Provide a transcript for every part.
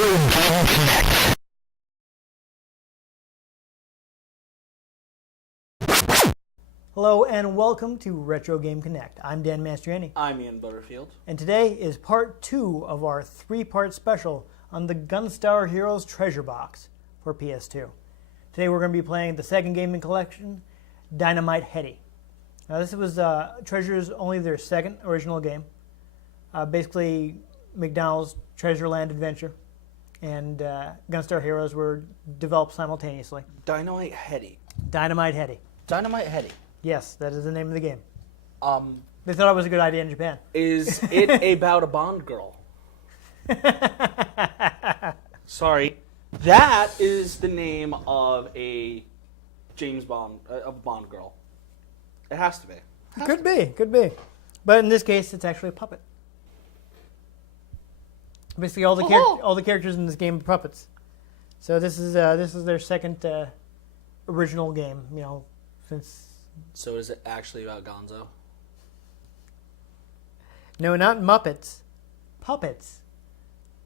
Retro Game Connect. Hello and welcome to Retro Game Connect. I'm Dan Mastriani. I'm Ian Butterfield. And today is part 2 of our 3-part special on the Gunstar Heroes Treasure Box for PS2. Today we're going to be playing the second game in collection, Dynamite Headdy. Now this was Treasure's only their second original game. Basically, McDonald's Treasureland Adventure and Gunstar Heroes were developed simultaneously. Dynamite Headdy. Dynamite Headdy. Dynamite Headdy. Yes, that is the name of the game. They thought it was a good idea in Japan. Is it about a Bond girl? Sorry. That is the name of a James Bond, a Bond girl. It has to be. Could be. But in this case, it's actually a puppet. Basically, all the characters in this game are puppets. So this is their second original game. You know, since. So is it actually about Gonzo? No, not Muppets. Puppets.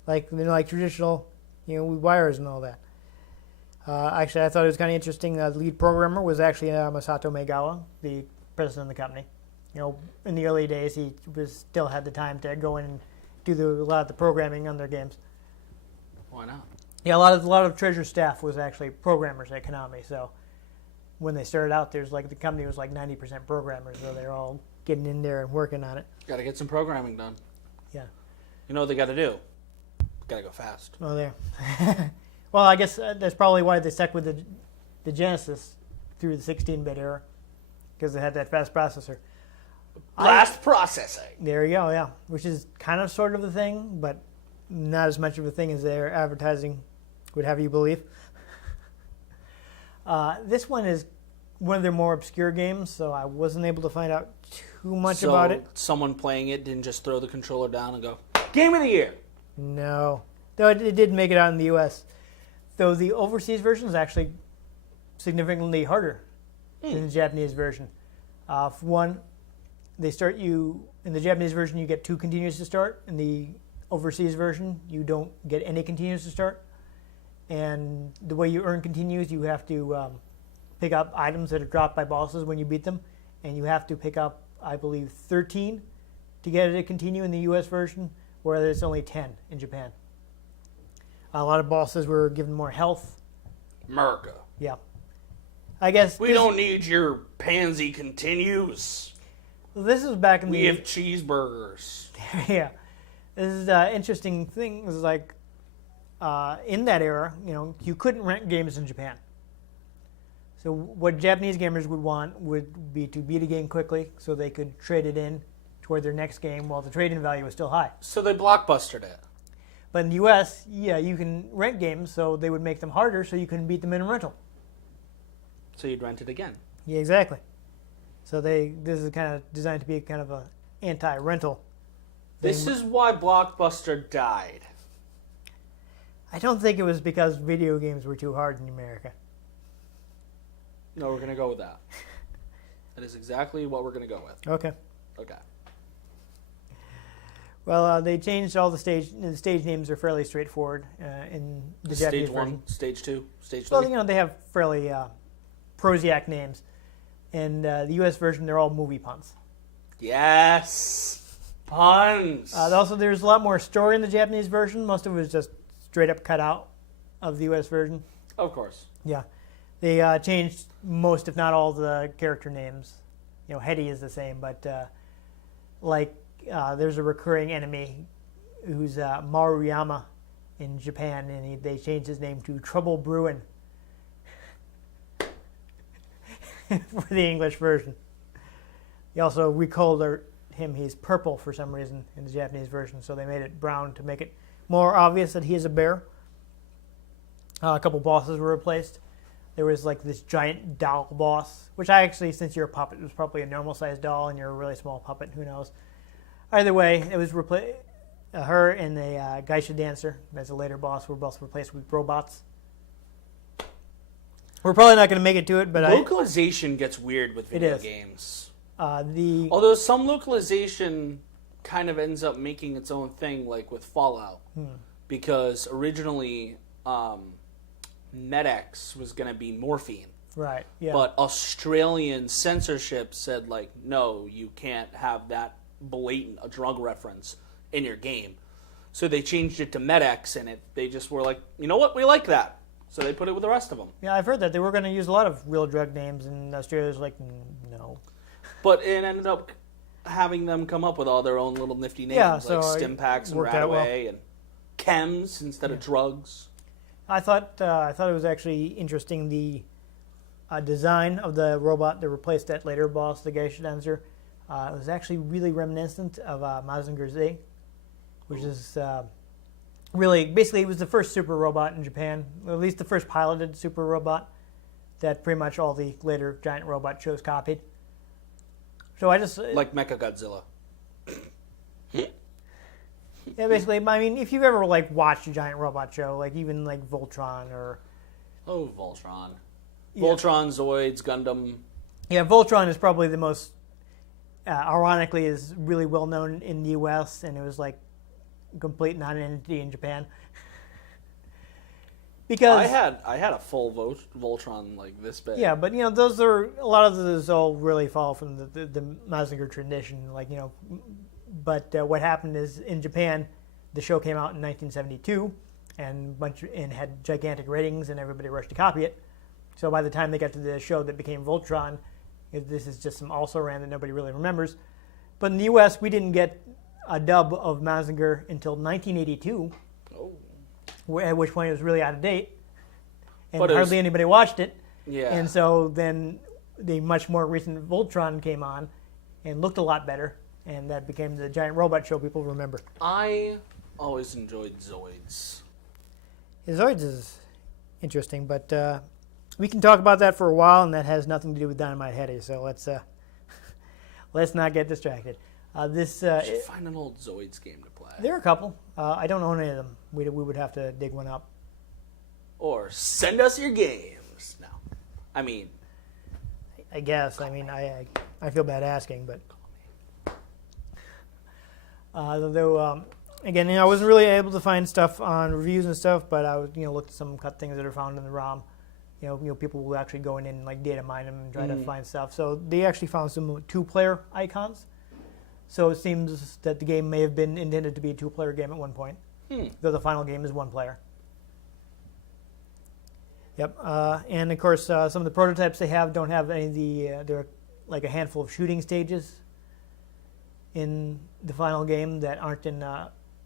Like they're like traditional, with wires and all that. Actually, I thought it was kind of interesting. The lead programmer was actually Masato Maegawa, the president of the company. In the early days, he still had the time to go in and do a lot of the programming on their games. Why not? Yeah, a lot of Treasure staff was actually programmers at Konami. So when they started out, the company was like 90% programmers, so they're all getting in there and working on it. Got to get some programming done. Yeah. You know what they got to do? Got to go fast. Oh, there. Well, I guess that's probably why they stuck with the Genesis through the 16-bit era, because they had that fast processor. Blast processing. There you go, yeah. Which is kind of sort of the thing, but not as much of a thing as their advertising would have you believe. This one is one of their more obscure games, so I wasn't able to find out too much about it. Someone playing it didn't just throw the controller down and go, Game of the Year! No. Though it did make it out in the U.S. Though the overseas version is actually significantly harder than the Japanese version. For one, they start you, in the Japanese version, you get 2 continues to start. In the overseas version, you don't get any continues to start. And the way you earn continues, you have to pick up items that are dropped by bosses when you beat them. And you have to pick up, I believe, 13 to get it to continue in the U.S. version, whereas it's only 10 in Japan. A lot of bosses were given more health. America. Yeah. I guess we don't need your pansy continues. This is back in We have cheeseburgers. Yeah. This is interesting thing. Is like in that era, you couldn't rent games in Japan. So what Japanese gamers would want would be to beat a game quickly so they could trade it in toward their next game while the trade-in value was still high. So they blockbustered it. But in the U.S., yeah, you can rent games, so they would make them harder so you couldn't beat them in a rental. So you'd rent it again. Yeah, exactly. So this is kind of designed to be kind of a anti-rental thing. This is why Blockbuster died. I don't think it was because video games were too hard in America. No, we're going to go with that. That is exactly what we're going to go with. Okay. Okay. Well, they changed all the stage names are fairly straightforward in the Japanese Stage 1, version. Stage 2, Stage 3? Well, they have fairly prosaic names. And the U.S. version, they're all movie puns. Yes! Puns! Also, there's a lot more story in the Japanese version. Most of it was just straight up cut out of the U.S. version. Of course. Yeah. They changed most, if not all, the character names. Headdy is the same, but there's a recurring enemy who's Maruyama in Japan, and they changed his name to Trouble Bruin for the English version. He also recolored him. He's purple for some reason in the Japanese version, so they made it brown to make it more obvious that he is a bear. A couple bosses were replaced. There was this giant doll boss, which I actually, since you're a puppet, it was probably a normal-sized doll, and you're a really small puppet. Who knows? Either way, it was her and the geisha dancer as a later boss were both replaced with robots. We're probably not going to make it to it, but Localization gets weird with video games. Although some localization kind of ends up making its own thing, like with Fallout. because originally Med-X was going to be morphine. Right. Yeah. But Australian censorship said, like, no, you can't have that blatant a drug reference in your game. So they changed it to Med-X, and they just were like, you know what, we like that. So they put it with the rest of them. Yeah, I've heard that. They were going to use a lot of real drug names, and Australia was like, no. But it ended up having them come up with all their own little nifty names, Yeah, like so Stimpaks and worked out well. Radaway and Chems instead of drugs. I thought it was actually interesting, the design of the robot that replaced that later boss, the Geisha-Dancer. It was actually really reminiscent of Mazinger Z, which is really, basically, it was the first super robot in Japan, at least the first piloted super robot that pretty much all the later giant robot shows copied. So I just... Like Mechagodzilla. Yeah, basically, I mean, if you've ever, like, watched a giant robot show, like, even, like, Voltron or... Oh, Voltron. Yeah. Voltron, Zoids, Gundam. Yeah, Voltron is probably the most, ironically, is really well known in the U.S., and it was, like, complete non-entity in Japan. Because... I had a full Voltron, like, this big. Yeah, but, a lot of those all really follow from the Mazinger tradition, like, But what happened is, in Japan, the show came out in 1972, and had gigantic ratings, and everybody rushed to copy it. So by the time they got to the show that became Voltron, this is just some also-ran that nobody really remembers. But in the U.S., we didn't get a dub of Mazinger until 1982, at which point it was really out of date, and hardly anybody watched it. Yeah. And so then the much more recent Voltron came on and looked a lot better. And that became the giant robot show people remember. I always enjoyed Zoids. Yeah, Zoids is interesting, but we can talk about that for a while, and that has nothing to do with Dynamite Headdy. So let's not get distracted. We should find an old Zoids game to play. There are a couple. I don't own any of them. We would have to dig one up. Or send us your games. No, I mean, I guess. I mean, I feel bad asking, but. Again, I wasn't really able to find stuff on reviews and stuff, but I was, looked at some cut things that are found in the ROM. People will actually go in and like data mine them and try to find stuff. So they actually found some 2-player icons. So it seems that the game may have been intended to be a 2-player game at one point, though the final game is 1 player. Yep, and of course, some of the prototypes they have don't have any of the. They're like a handful of shooting stages in the final game that aren't in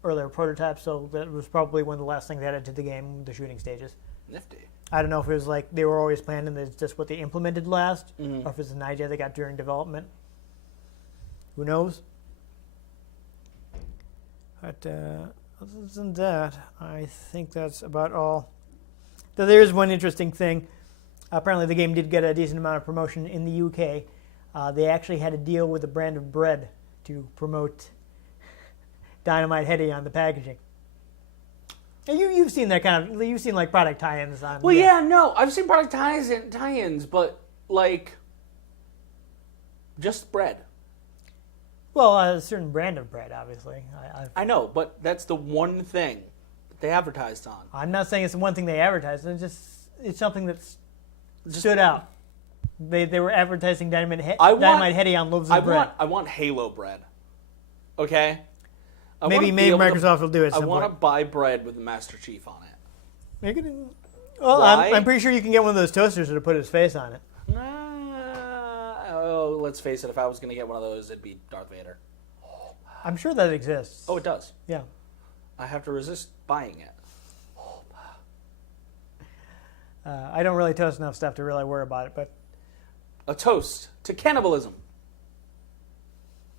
earlier prototypes, so that was probably one of the last things added to the game, the shooting stages. Nifty. I don't know if it was like they were always planned and it's just what they implemented last, or if it's an idea they got during development. Who knows? But other than that, I think that's about all. Though there is one interesting thing. Apparently the game did get a decent amount of promotion in the UK. They actually had a deal with a brand of bread to promote Dynamite Headdy on the packaging. You've seen that you've seen like product tie-ins on. Well, yeah, no, I've seen product tie-ins, but like just bread. Well, a certain brand of bread, obviously. I know, but that's the one thing that they advertised on. I'm not saying it's the one thing they advertised. It's something that's stood out. They were advertising Dynamite Headdy on loaves of bread. I want Halo bread. Okay? Maybe Microsoft will do it. I want to buy bread with the Master Chief on it. Well, I'm pretty sure you can get one of those toasters to put his face on it. Let's face it. If I was going to get one of those, it'd be Darth Vader. I'm sure that exists. Oh, it does. Yeah. I have to resist buying it. I don't really toast enough stuff to really worry about it, but a toast to cannibalism.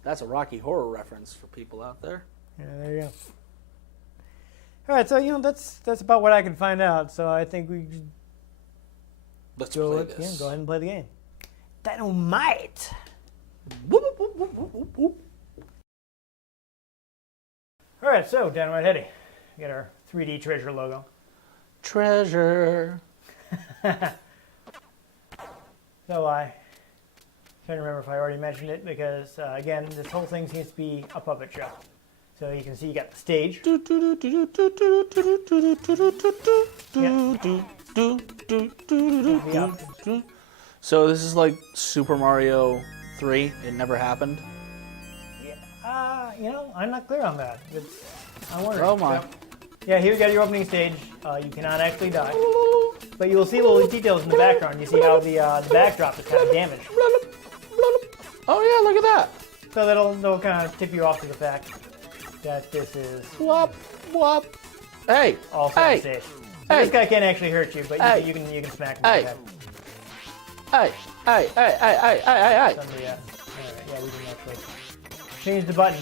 That's a Rocky Horror reference for people out there. Yeah, there you go. All right, so that's about what I can find out. So I think we let's play this. Yeah, go ahead and play the game. Dynamite. Whoop, whoop, whoop, whoop, whoop, whoop. All right, so Dynamite Headdy, we got our 3D treasure logo. Treasure. So I can't remember if I already mentioned it because again, this whole thing seems to be a puppet show. So you can see you got the stage. So this is like Super Mario 3. It never happened. I'm not clear on that. I wonder. Oh my. Yeah, here you got your opening stage. You cannot actually die. But you will see little details in the background. You see how the backdrop is kind of damaged. Oh yeah, look at that. So that'll kind of tip you off to the fact that this is Whop, whop. Hey, also hey, safe. So hey. this guy can't actually hurt you, but Hey. you can smack him. Hey. in the head. Hey, hey, hey, hey, hey, hey, hey. Somebody, alright, yeah, we didn't actually change the button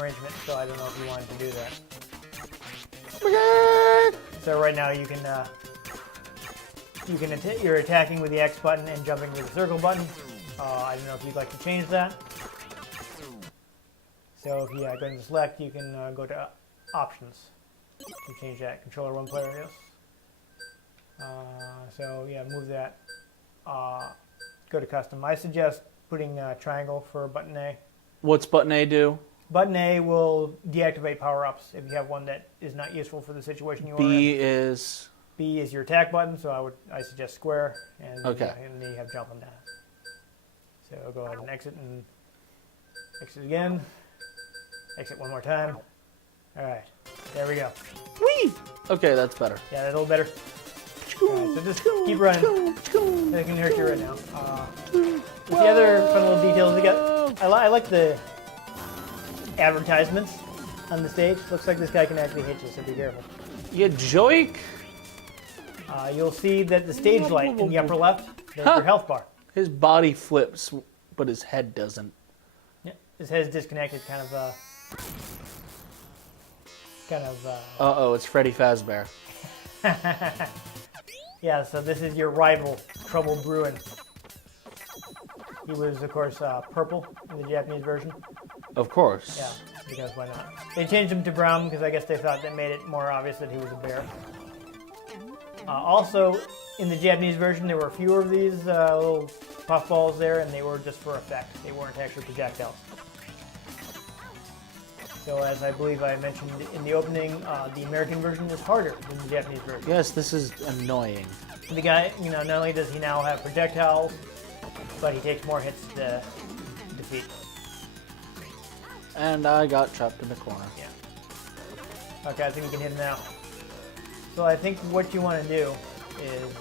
arrangement, so I don't know if you wanted to do that. So right now you're attacking with the X button and jumping with the circle button. I don't know if you'd like to change that. So if you go into select, you can go to options to change that. Controller one player, yes. So yeah, move that. Go to custom. I suggest putting triangle for button A. What's button A do? Button A will deactivate power-ups if you have one that is not useful for the situation you are in. B is... B is your attack button, so I suggest square, and, Okay. And then you have jump on that. So go ahead and exit again. Exit one more time. All right, there we go. Whee! Okay, that's better. Yeah, that's a little better. All right, so just keep running. That can hurt you right now. With the other fun little details we got, I like the advertisements on the stage. Looks like this guy can actually hit you, so be careful. You joik! You'll see that the stage light in the upper left, there's your health bar. His body flips, but his head doesn't. Yeah, his head's disconnected, kind of. Uh-oh, it's Freddy Fazbear. Yeah, so this is your rival, Trouble Bruin. He was, of course, purple in the Japanese version. Of course. Yeah, because why not? They changed him to brown because I guess they thought that made it more obvious that he was a bear. Also, in the Japanese version, there were fewer of these little puffballs there, and they were just for effect. They weren't actually projectiles. So, as I believe I mentioned in the opening, the American version was harder than the Japanese version. Yes, this is annoying. The guy, not only does he now have projectiles, but he takes more hits to defeat. And I got trapped in the corner. Yeah. Okay, I think you can hit him now. So I think what you want to do is,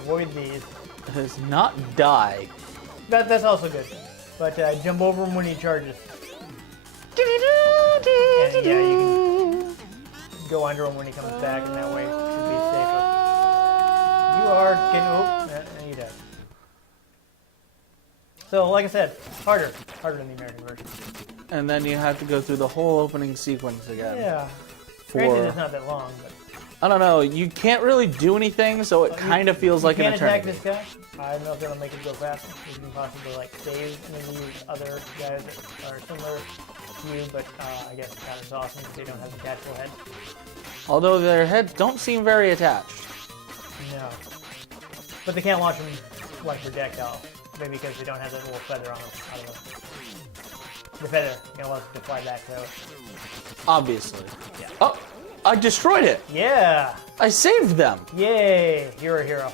avoid these. Is not die. That's also good. But jump over him when he charges. And yeah, you can go under him when he comes back, and that way it should be safer. You are getting... and you died. So, like I said, harder than the American version. And then you have to go through the whole opening sequence again. Yeah. Granted, it's not that long, but... I don't know, you can't really do anything, so it kind of feels like an eternity. You can't attack this guy. I don't know if that'll make it go faster. You can possibly, save and then use other guys that are similar to you, but I guess it's not as awesome because they don't have detachable heads. Although their heads don't seem very attached. No. But they can't launch them like projectiles. Maybe because they don't have that little feather on them. I don't know. The feather, allows them to fly back, so... Obviously. Yeah. Oh, I destroyed it! Yeah! I saved them! Yay! You're a hero.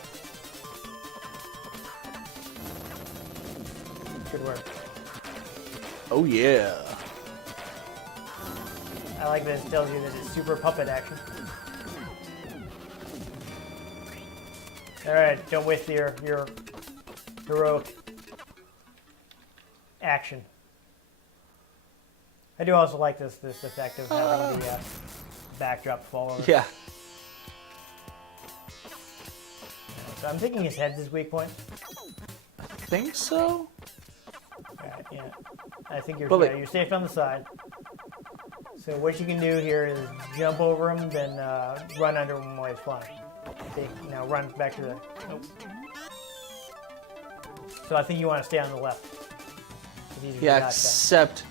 Good work. Oh yeah. I like that it tells you that it's super puppet action. Alright, don't waste your heroic action. I do also like this effect of having the backdrop fall over. Yeah. So I'm thinking his head's his weak point. I think so? Alright, yeah. I think you're, Well, you're safe on the side. So what you can do here is jump over him, then run under him while he's flying. See? Now run back to the... Nope. So I think you want to stay on the left. Yeah, except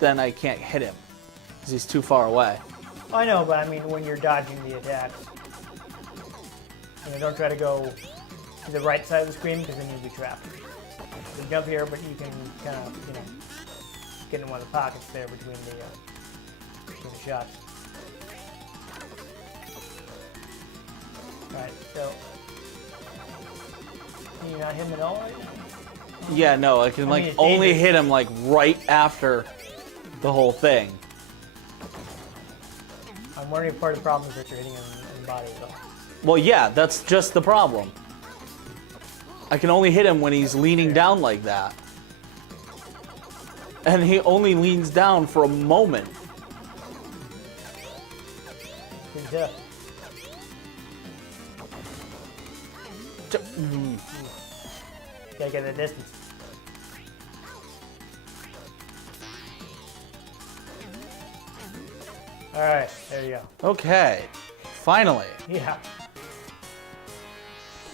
then I can't hit him because he's too far away. I know, but I mean when you're dodging the attacks. Don't try to go to the right side of the screen because then you'll be trapped. So jump here, but you can kind of, get in one of the pockets there between the shots. Alright, so can you not hit him at all right now? Yeah, no, I can like only hit him like right after the whole thing. I'm wondering if part of the problem is that you're hitting him in the body as well. Well, yeah, that's just the problem. I can only hit him when he's leaning down like that. And he only leans down for a moment. Good stuff. Gotta get the distance. Alright, there you go. Okay, finally. Yeah.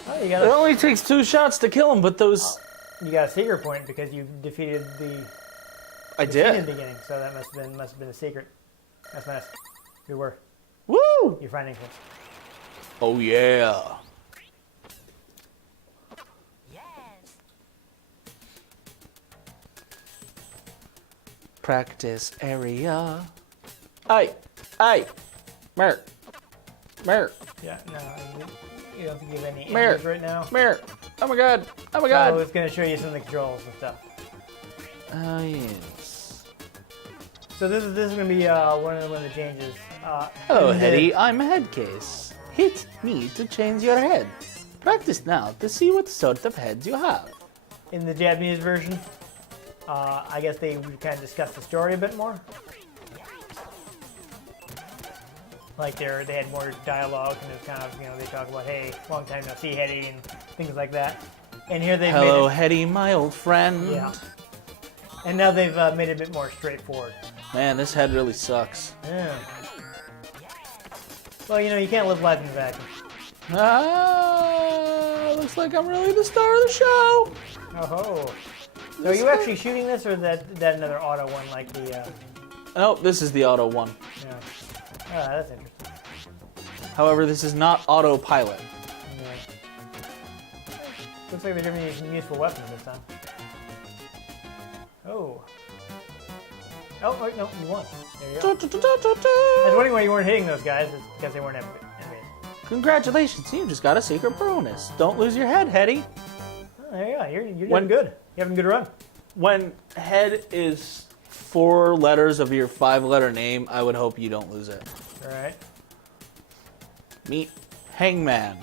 Oh, you It got a, only takes 2 shots to kill him, but those... you got a secret point because you defeated the I in the did. beginning, so that must have been a secret. That's nice. Good work. Woo! You're finding things. Oh, yeah. Practice area. Hey! Hey! Mer! Mer! Yeah, no, you don't have to give any Mer. images right now. Mer! Oh my god! Oh my So god! it's going to show you some of the controls and stuff. Oh, yes. So this is going to be one of the changes. Hello, in the- Headdy. I'm Headcase. Hit me to change your head. Practice now to see what sort of heads you have. In the Japanese version, I guess they kind of discussed the story a bit more. Like they had more dialogue, and it was kind of, they talk about, hey, long time no see, Headdy, and things like that. And here they've Hello, made Headdy, my old friend. it, yeah. And now they've made it a bit more straightforward. Man, this head really sucks. Yeah. Well, you can't live life in a vacuum. Ah, looks like I'm really the star of the show. Oh. So are you actually shooting this, or is that another auto one like the? Oh, this is the auto one. Yeah. Oh, that's interesting. However, this is not autopilot. Yeah. Looks like they're giving you some useful weapons this time. Oh. Oh, wait, no, you won. There you go. I was wondering why you weren't hitting those guys. It's because they weren't enemies. Congratulations, you just got a secret bonus. Don't lose your head, Headdy. Oh, there you go. You're doing good. You're having a good run. When head is 4 letters of your 5-letter name, I would hope you don't lose it. All right. Meet Hangman.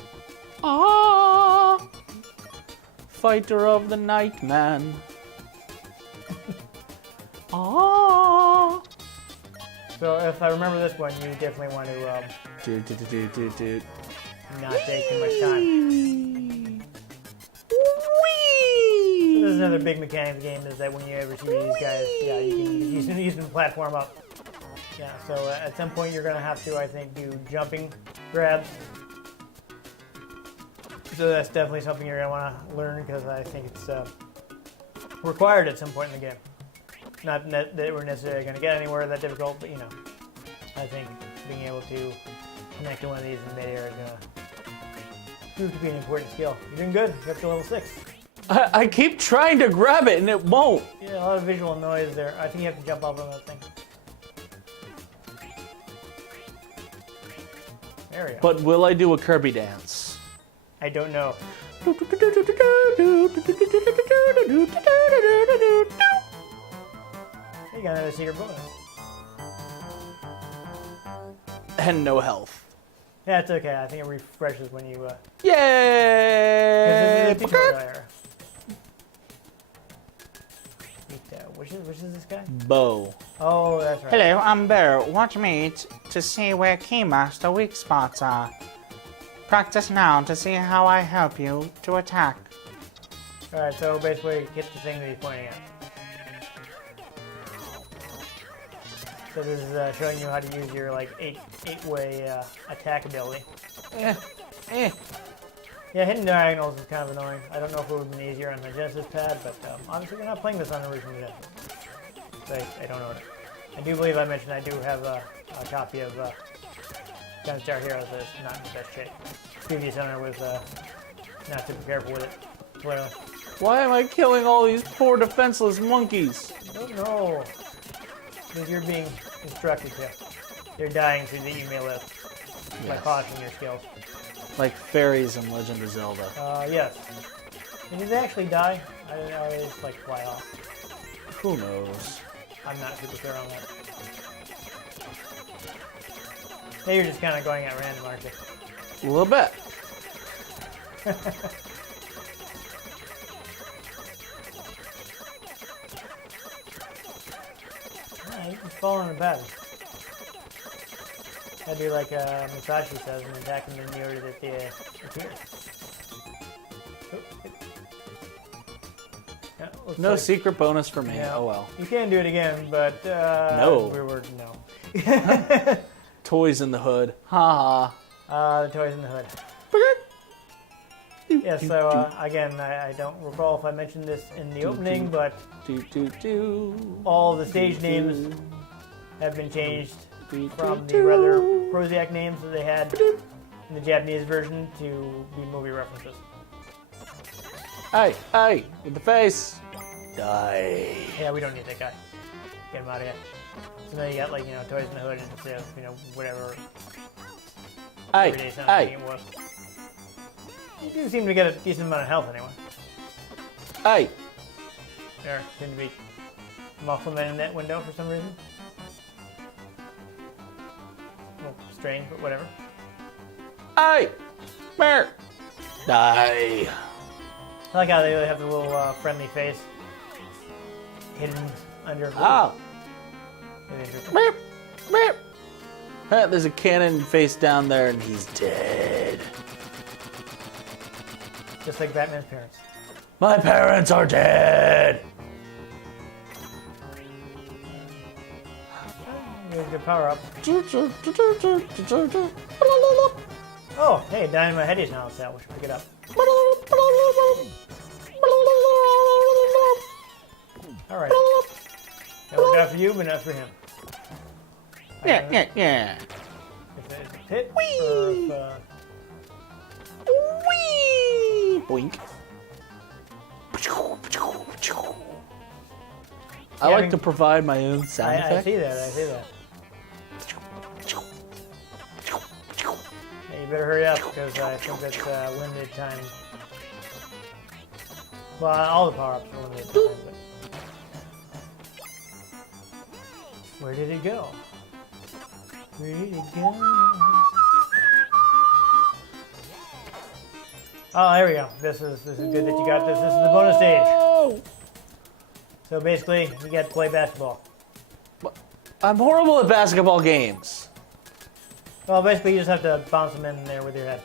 Ah, fighter of the night, man. Ah. So if I remember this one, you definitely want to not take too much time. So there's another big mechanic of the game is that when you ever see these guys, yeah, you can use them to platform up. Yeah, so at some point you're going to have to, I think, do jumping grabs. So that's definitely something you're going to want to learn because I think it's required at some point in the game. Not that we're necessarily going to get anywhere that difficult, but I think being able to connect to one of these in midair is going to prove to be an important skill. You're doing good. You're up to level 6. I keep trying to grab it and it won't. Yeah, a lot of visual noise there. I think you have to jump up on that thing. There we go. But will I do a Kirby dance? I don't know. You got another secret bonus. And no health. Yeah, it's okay. I think it refreshes when you. Yay! This is a tutorial error. Which is this guy? Bo. Oh, that's right. Hello, I'm Bo. Watch me to see where Keymaster weak spots are. Practice now to see how I help you to attack. Alright, so basically hit the thing that he's pointing at. So this is showing you how to use your like eight-way attack ability. Yeah, hitting diagonals is kind of annoying. I don't know if it would have been easier on the Genesis pad, but obviously we're not playing this on the original Genesis. So I don't know it. I do believe I mentioned I do have a copy of Gunstar Heroes that's not in the best shape. Previous owner was not super careful with it. Clearly. Why am I killing all these poor defenseless monkeys? I don't know. Because you're being instructed to. They're dying through the email list by polishing your skills. Like fairies in Legend of Zelda. Yes. And did they actually die? I don't know. They just like fly off. Who knows? I'm not super clear on that. Maybe you're just kind of going at random, aren't you? A little bit. You can fall in a bed. That'd be like Masashi says and attack them in the order that they appear. Yeah, No like, secret bonus for me. yeah, Oh well. You can do it again, but No. we were no. Toys in the hood. Ha The toys in the hood. ha. Yeah, so again, I don't recall if I mentioned this in the opening, but all the stage names have been changed from the rather Prozac names that they had in the Japanese version to be movie references. Hey, hey, with the face. Die. Yeah, we don't need that guy. Get him out of here. So now you got like, Toys in the Hood instead of, whatever Hey, everyday sound hey, it was. You do seem to get a decent amount of health anyway. hey. There seem to be muscle men in that window for some reason. Well, strange, but whatever. Hey, Bear. Die. I like how they have the little friendly face hidden under. Ah. Really interesting. Beep, beep. Hey, there's a cannon face down there and he's dead. Just like Batman's parents. My parents are dead. Good power up. Oh, hey, Dynamite Headdy's now on sale. We should pick it up. Alright. That worked out for you, but not for him. Yeah. If it's a hit, Whee! or if, Whee! Boink. I like to provide my own sound I effects. see that. Hey, you better hurry up, because I think that's limited time. Well, all the power-ups are limited time, but... Where did it go? Where did it go? Oh, there we go. This is good that you got this. This is the bonus stage. So basically, you get to play basketball. I'm horrible at basketball games. Well, basically, you just have to bounce them in there with your head.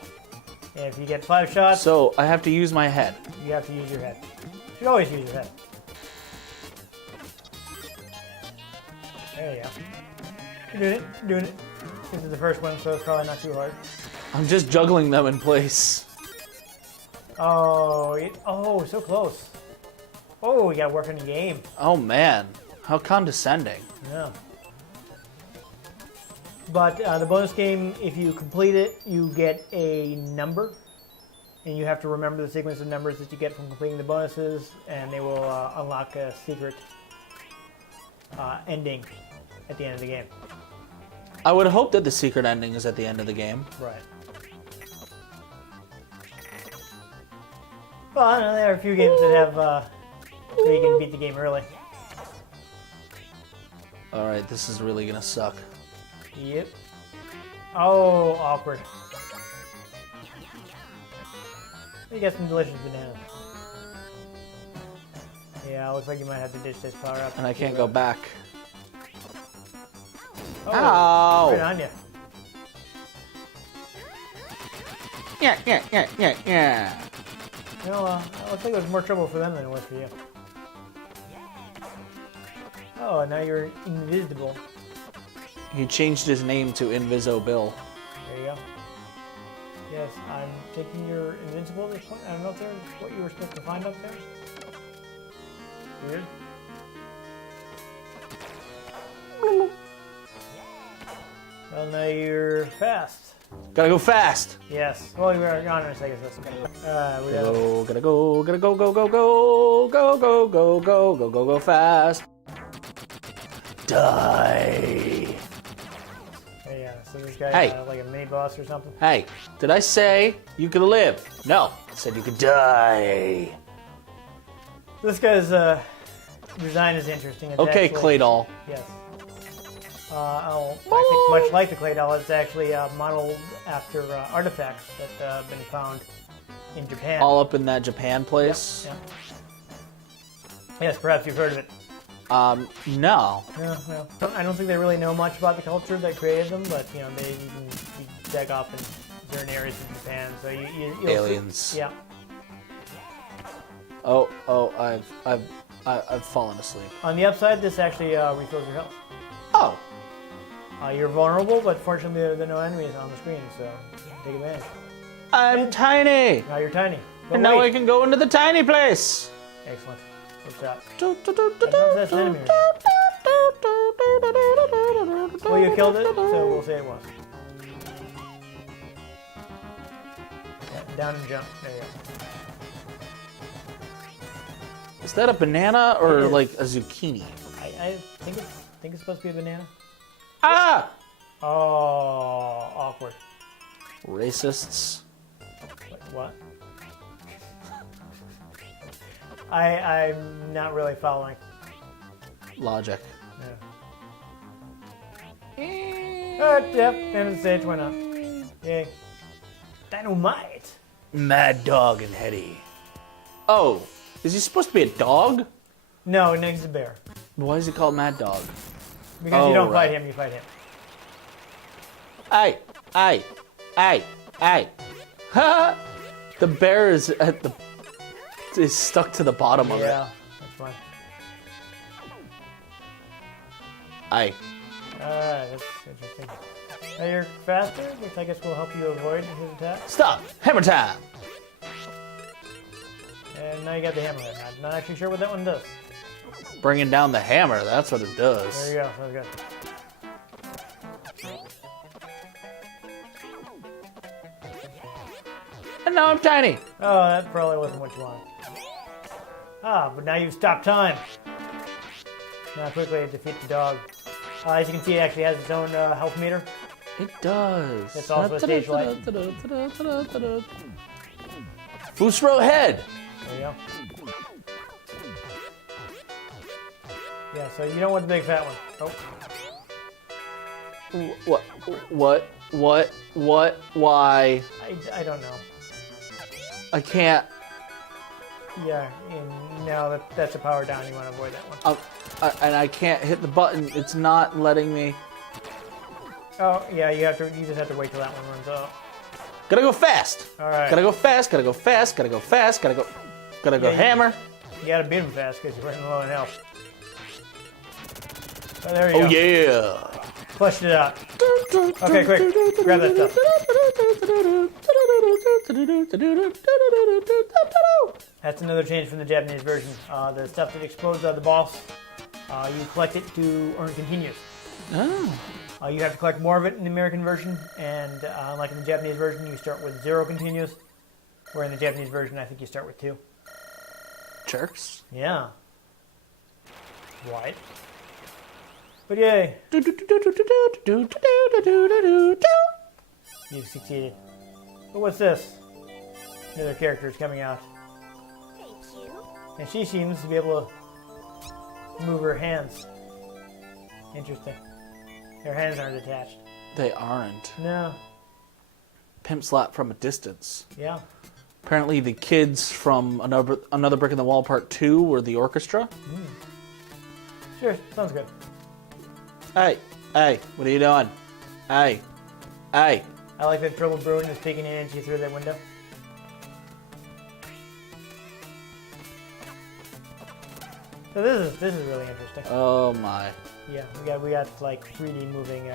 And if you get 5 shots, So I have to use my head. you have to use your head. You should always use your head. There you go. You're doing it. This is the first one, so it's probably not too hard. I'm just juggling them in place. Oh, so close. Oh, we gotta work on the game. Oh man, how condescending. Yeah. But the bonus game, if you complete it, you get a number. And you have to remember the sequence of numbers that you get from completing the bonuses, and they will unlock a secret ending at the end of the game. I would hope that the secret ending is at the end of the game. Right. Well, I don't know, there are a few games that have where you can beat the game early. Alright, this is really gonna suck. Yep. Oh, awkward. You got some delicious bananas. Yeah, looks like you might have to ditch this power up. And I can't go back. Oh, Ow! right on you. Yeah. Well, it looks like it was more trouble for them than it was for you. Oh, now you're invisible. He changed his name to Inviso Bill. There you go. Yes, I'm thinking you're invincible at this point. I don't know if there's what you were supposed to find up there. Weird. Well, now you're fast. Gotta go fast. Yes. Well, you were gone in a second, so that's okay. We got Gotta go fast. die. Yeah, so this guy Hey. like a mini boss or something. Hey, did I say you could live? No, I said you could die. This guy's design is interesting. It's Okay, actually, Clay doll. Yes. I think much like the clay doll, it's actually modeled after artifacts that have been found in Japan. All up in that Japan place. Yeah. Yes, perhaps you've heard of it. No. No. I don't think they really know much about the culture that created them, but you know they can dig up in certain areas of Japan. So you'll Aliens. See, yeah. Oh, I've fallen asleep. On the upside, this actually refills your health. Oh, You're vulnerable, but fortunately there are no enemies on the screen, so take advantage. I'm tiny. Now you're tiny. But And now wait. I can go into the tiny place. Excellent. Good shot. Well, That's an enemy. Well, you killed it, so we'll say it was. Yeah, down and jump. There you go. Is that a banana or It is. like a zucchini? I think it's supposed to be a banana. Ah! Oh, awkward. Racists. Wait, what? I'm not really following. Logic. Yeah. Yep, end of the stage, why not? Yay. Dynamite! Mad Dog and Headdy. Oh, is he supposed to be a dog? No, Nick's a bear. Why is he called Mad Dog? Because you Oh, don't right. fight him, you fight him. Hey! Ha! The bear is at the is stuck to the bottom of Yeah, that's fine. it. Aye. That's interesting. Now you're faster, which I guess will help you avoid his attack. Stop! Hammer time! And now you got the hammerhead. I'm not actually sure what that one does. Bringing down the hammer, that's what it There does. you go, that's good. And now I'm tiny. Oh, that probably wasn't what you wanted. But now you've stopped time. Now quickly defeat the dog. As you can see, it actually has its own health meter. It does. It's also a stage light. Fusro head. There you go. Yeah, so you don't want the big fat one. Oh, What? Why? I don't know. I can't. Yeah, and now that's a power down. You want to avoid that one. And I can't hit the button. It's not letting me. Oh, yeah, you just have to wait till that one runs out. Gotta go fast. All right. Gotta go fast. Gotta go fast. Gotta go fast. Gotta go Yeah, hammer. You gotta beat him fast because you're running low on health. Oh, there you go. Oh yeah. Flushed it out. Okay, quick. Grab that stuff. That's another change from the Japanese version. The stuff that explodes out of the boss, you collect it to earn continues. Oh. You have to collect more of it in the American version, and like in the Japanese version, you start with 0 continues, where in the Japanese version, I think you start with 2. Jerks. Yeah. Right. But yay, you've succeeded. But what's this? Another character is coming out. And she seems to be able to move her hands. Interesting. Her hands aren't attached. They aren't. No. Pimp slap from a distance. Yeah. Apparently, the kids from Another Brick in the Wall Part 2 were the orchestra. Sure, sounds good. Hey, what are you doing? Hey. I like that Trouble Bruin is peeking in at you through that window. So this is really interesting. Oh my. Yeah, we got like 3D moving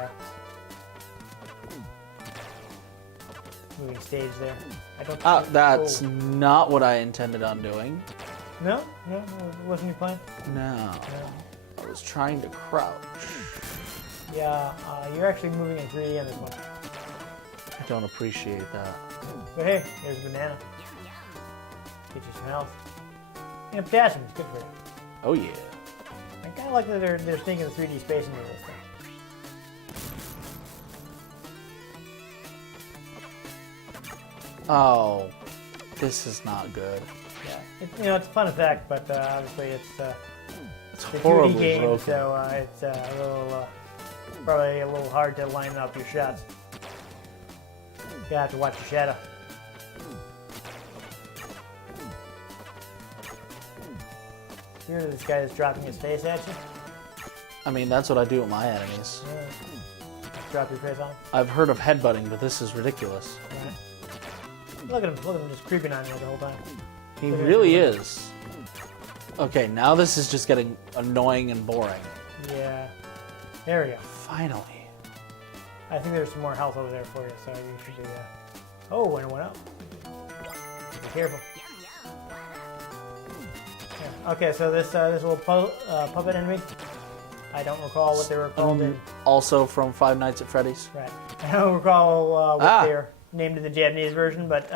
stage there. I don't. That's Oh. not what I intended on doing. No, it wasn't your plan. No. No. I was trying to crouch. Yeah, you're actually moving in 3D on this one. I don't appreciate that. But hey, there's a banana. Get you some health. And potassium is good for you. Oh yeah. I kind of like that they're thinking of 3D space into this thing. Oh, this is not good. Yeah, it's a fun effect, but obviously it's a Horribly 2D game, broken. so it's a little probably a little hard to line up your shots. You have to watch your shadow. Here, this guy is dropping his face at you. I mean, that's what I do with my enemies. Yeah. Drop your face on him. I've heard of headbutting, but this is ridiculous. Right. Look at him just creeping on you the whole time. He really is. Okay, now this is just getting annoying and boring. Yeah. There we go. Finally. I think there's some more health over there for you, so you should be. Oh, and it went up. Be careful. Yeah. Okay, so this little puppet enemy. I don't recall what they were called in. Also from Five Nights at Freddy's. Right. I don't recall what they're named in the Japanese version, but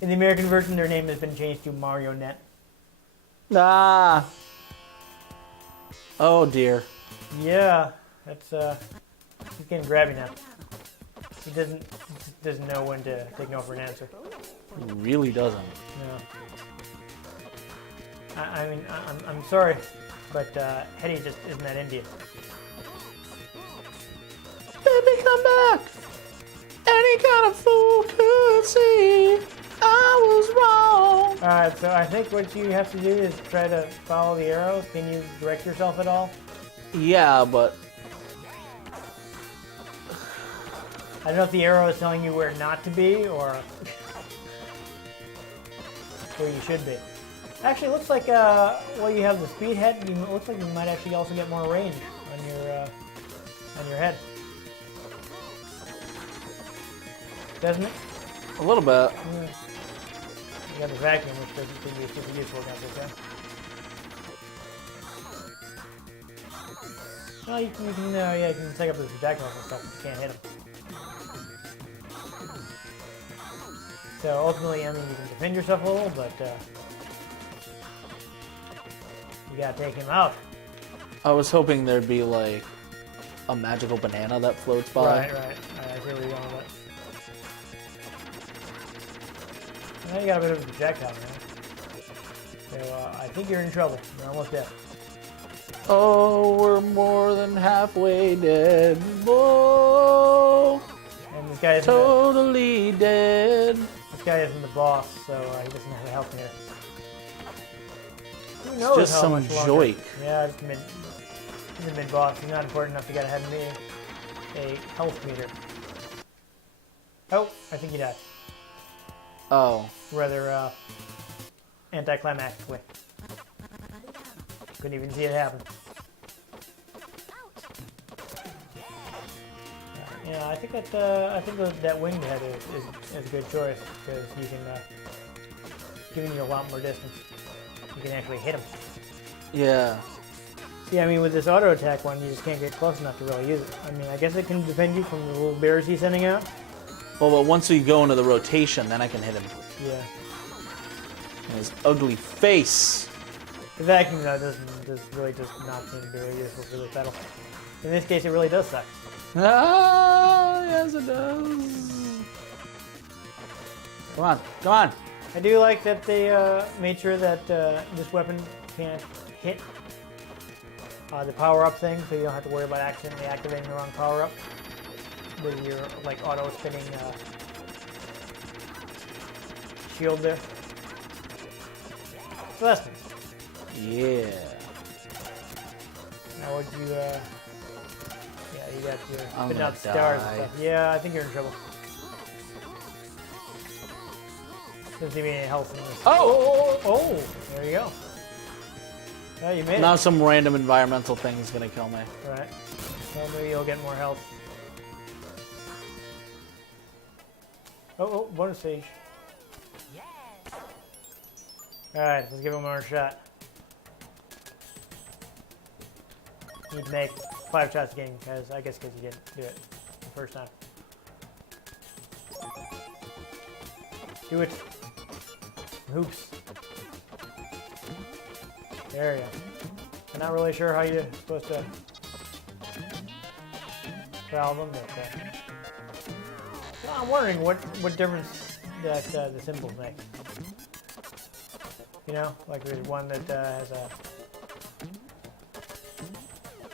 in the American version, their name has been changed to Marionette. Oh dear. Yeah, that's he's getting grabby now. He doesn't know when to take no for an answer. He really doesn't. No. I mean, I'm sorry, but Headdy just isn't that Indian. Baby, come back! Any kind of fool could see I was wrong. Alright, so I think what you have to do is try to follow the arrows. Can you direct yourself at all? Yeah, but I don't know if the arrow is telling you where not to be or where you should be. Actually, it looks like well, you have the speed head. It looks like you might actually also get more range on your head. Doesn't it? a little bit. Yeah. You got the vacuum, which could be super useful against this guy. Well, you can take up his projectiles and stuff, but you can't hit him. So ultimately, I mean, you can defend yourself a little, but you gotta take him out. I was hoping there'd be like a magical banana that floats by. Right. I see where you're going with it. Now you got a bit of a projectile, man. So I think you're in trouble. You're almost dead. Oh, we're more than halfway dead. Whoa, And this guy isn't totally dead. this guy isn't the boss, so he doesn't have to help here. Who It's knows just how some much longer? joik. Yeah, he's a mid-boss. He's not important enough to get ahead of me. A health meter. Oh, I think he died. Oh, Rather anticlimactically. Couldn't even see it happen. Yeah, I think that winged head is a good choice because you can giving you a lot more distance. You can actually hit him. yeah. Yeah, I mean with this auto attack one, you just can't get close enough to really use it. I mean, I guess it can defend you from the little bears he's sending out. Well, but once we go into the rotation, then I can hit him Yeah. in his ugly face. The vacuum though really does not seem to be really useful for this battle. In this case, it really does suck. Ah, yes it does. Come on. I do like that they made sure that this weapon can't hit the power-up thing, so you don't have to worry about accidentally activating the wrong power-up with your like auto-spinning shield there. So that's nice. Yeah. Now would you? Yeah, you got your I'm spitting gonna out stars and die. stuff. Yeah, I think you're in trouble. Doesn't give me any health in this. Oh! There you go. Oh, you made it. Now some random environmental thing is gonna kill me. Right. Well, maybe you'll get more health. Oh, bonus stage. Alright, let's give him another shot. Need to make 5 shots again, because I guess because you didn't do it the first time. Do it. Hoops. There you go. I'm not really sure how you're supposed to solve them, but I'm wondering what difference that the symbols make. You know, like there's one that has a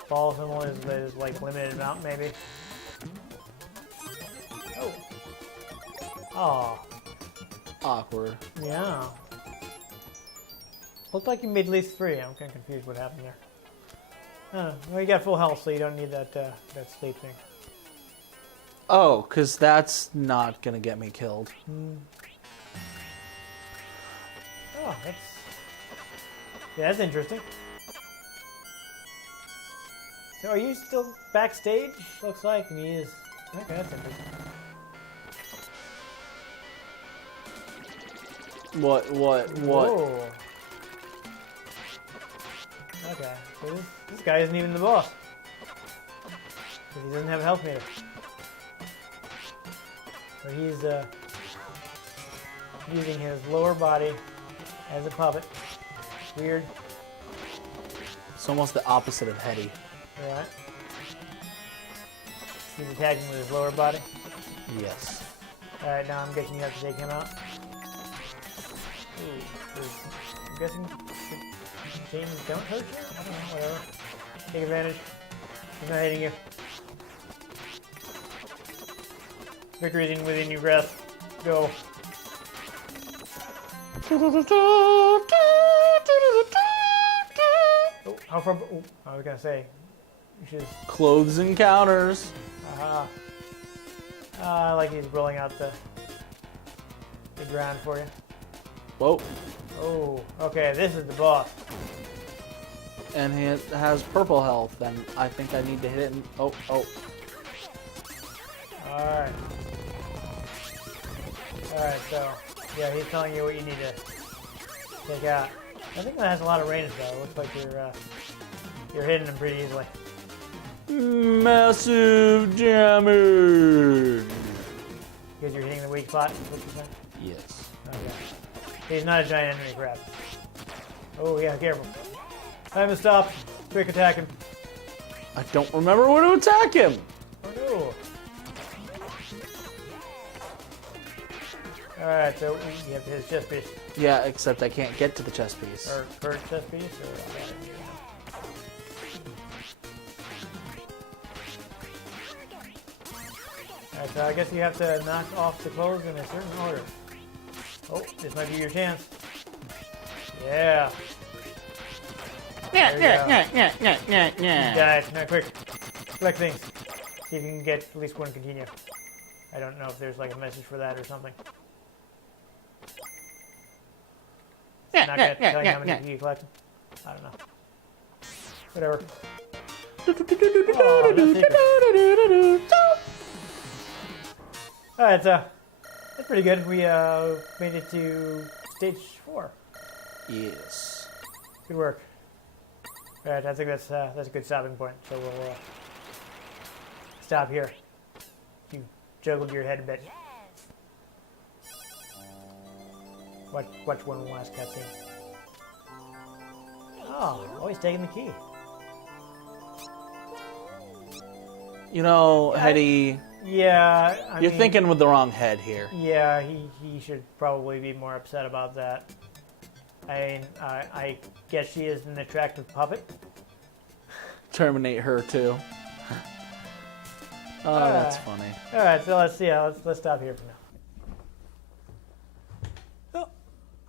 ball symbol is like limited amount, maybe. Oh. Awkward. Yeah. Looked like you made at least 3. I'm kind of confused what happened there. Well, you got full health, so you don't need that sleep thing. Oh, because that's not going to get me killed. Oh, that's interesting. So are you still backstage? Looks like, and he is. Okay, that's interesting. What? Whoa. Okay, so this guy isn't even the boss. Because he doesn't have a health meter. So he's using his lower body as a puppet. Weird. It's almost the opposite of Headdy. Right. He's attacking with his lower body. Yes. Alright, now I'm guessing you have to take him out. Ooh, I'm guessing the chains don't hurt you? I don't know, whatever. Take advantage. He's not hitting you. Victory is within your grasp. Go. Oh, how far? Oh, I was gonna say. You should. Clothes encounters. Aha. I like he's rolling out the ground for you. Whoa. Oh, okay, this is the boss. And he has purple health, and I think I need to hit him. Oh. Alright. Alright, so, yeah, he's telling you what you need to take out. I think that has a lot of range, though. It looks like you're hitting him pretty easily. Massive damage. Because you're hitting the weak spot, is what you're saying? Yes. Okay. He's not a giant enemy crab. Oh, yeah, careful. Time to stop. Quick attack him. I don't remember where to attack him. Oh, no. Alright, so you have to hit his chest piece. Yeah, except I can't get to the chest piece. Or first chest piece, or... Alright, so I guess you have to knock off the clothes in a certain order. Oh, this might be your chance. Yeah. Yeah. Guys, now quick. Collect things. See if you can get at least one continue. I don't know if there's like a message for that or something. Not gonna tell you how many you collect. I don't know. Whatever. Oh, no secret. Alright, so that's pretty good. We made it to stage 4. Yes. Good work. Alright, I think that's a good stopping point. So we'll stop here. You juggled your head a bit. Watch one last cutscene. Oh, he's taking the key. You know, Headdy, Yeah, you're thinking with the wrong head here. Yeah, he should probably be more upset about that. I guess she is an attractive puppet. Terminate her too. Oh, that's funny. All right, so let's see. Let's stop here for now. So,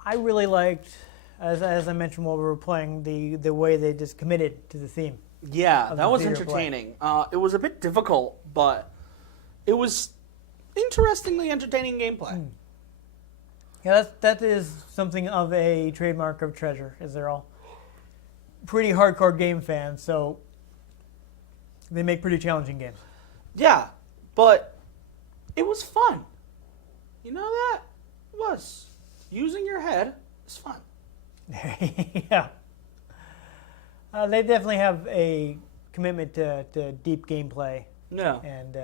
I really liked, as I mentioned while we were playing, the way they just committed to the theme. Yeah, of that the was theater entertaining. It was a bit difficult, but it was interestingly entertaining gameplay. Yeah, that is something of a trademark of Treasure, is they're all pretty hardcore game fans, so they make pretty challenging games. Yeah, but it was fun. You know that? It was. Using your head is fun. Yeah. They definitely have a commitment to deep gameplay, Yeah. and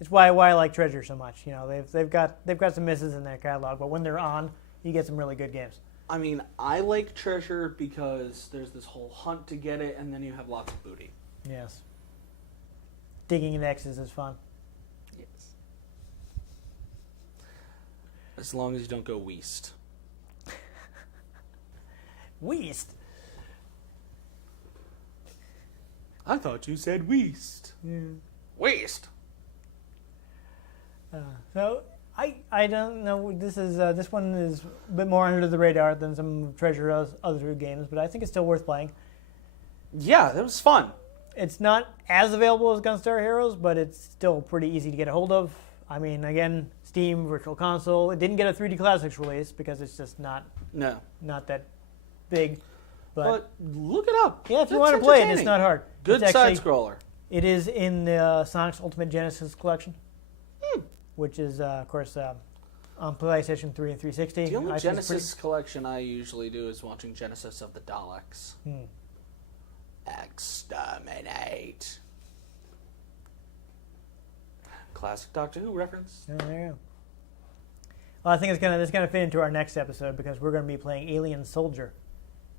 it's why I like Treasure so much. You know, they've got some misses in their catalog, but when they're on, you get some really good games. I mean, I like treasure because there's this whole hunt to get it, and then you have lots of booty. Yes. Digging in X's is fun. Yes. As long as you don't go west. West? I thought you said west. Yeah. West. So I don't know. This one is a bit more under the radar than some Treasure's other games, but I think it's still worth playing. Yeah, that was fun. It's not as available as Gunstar Heroes, but it's still pretty easy to get a hold of. I mean, again, Steam, Virtual Console. It didn't get a 3D Classics release because it's just not that big. But look it up. Yeah, if you want to play it, it's not hard. Good side scroller. It is in the Sonic's Ultimate Genesis collection, which is, of course, on PlayStation 3 and 360. The only Genesis collection I usually do is watching Genesis of the Daleks. Exterminate. Classic Doctor Who reference. Oh, there you go. Well, I think it's gonna fit into our next episode because we're gonna be playing Alien Soldier,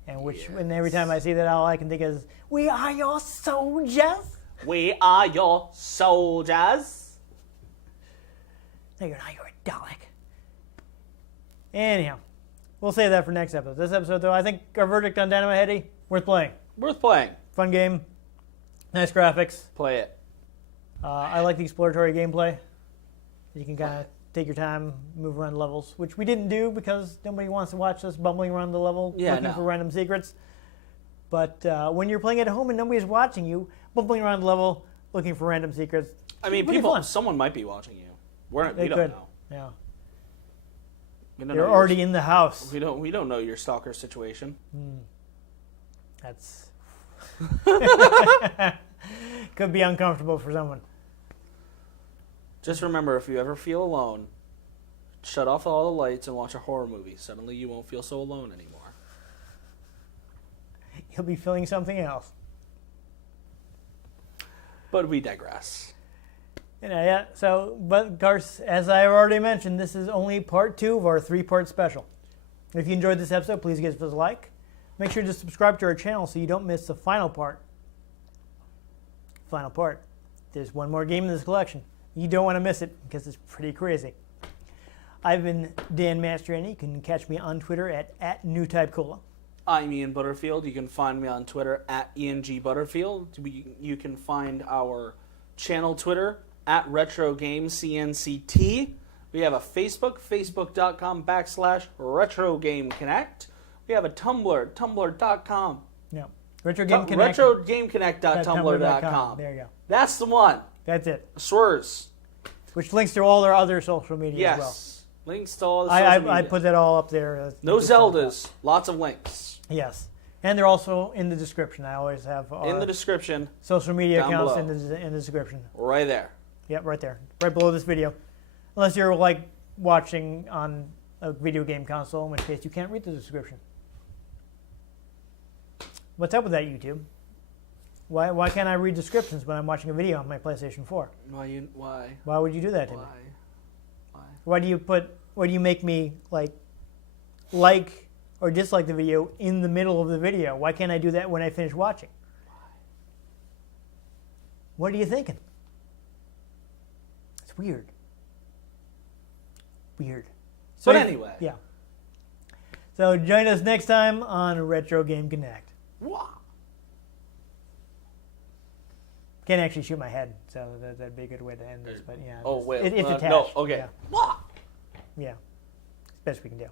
and every time I see that, all I can think is, "We are your soldiers. We are your soldiers." No, you're not. You're a Dalek. Anyhow, we'll save that for next episode. This episode, though, I think our verdict on Dynamite Headdy, worth playing. Worth playing. Fun game. Nice graphics. Play it. I like the exploratory gameplay. You can kind of take your time, move around levels, which we didn't do because nobody wants to watch us bumbling around the level looking for random secrets. But when you're playing at home and nobody's watching you, bumbling around the level looking for random secrets. I mean, someone might be watching you. We don't know. Yeah. They're already in the house. We don't know your stalker situation. That's could be uncomfortable for someone. Just remember, if you ever feel alone, shut off all the lights and watch a horror movie. Suddenly you won't feel so alone anymore. You'll be feeling something else. But we digress. But of course, as I already mentioned, this is only part 2 of our 3-part special. If you enjoyed this episode, please give us a like. Make sure to subscribe to our channel so you don't miss the final part. There's one more game in this collection. You don't want to miss it because it's pretty crazy. I've been Dan Mastriani. You can catch me on Twitter at NewTypeCola. I'm Ian Butterfield. You can find me on Twitter at IanGButterfield. You can find our channel Twitter at RetroGameCNCT. We have a Facebook, facebook.com/RetroGameConnect. We have a Tumblr, tumblr.com. Yeah. RetroGameConnect. RetroGameConnect.tumblr.com. There you go. That's the one. That's it. Swears. Which links to all our other social media as well. Yes. Links to all the social media. I put that all up there. No Zeldas. Lots of links. Yes. And they're also in the description. I always have in the description. Social media accounts below. in the description. Right there. Yep, right there. Right below this video. Unless you're like watching on a video game console, in which case you can't read the description. What's up with that, YouTube? Why can't I read descriptions when I'm watching a video on my PlayStation 4? Why? Why would you do that to me? Why? Why do you make me like or dislike the video in the middle of the video? Why can't I do that when I finish watching? Why? What are you thinking? It's weird. So anyway. Yeah. So join us next time on Retro Game Connect. Wow. Can't actually shoot my head, so that'd be a good way to end this. But yeah. Oh wait. It's attached. No. Okay. Yeah. Wow. Yeah. It's the best we can do.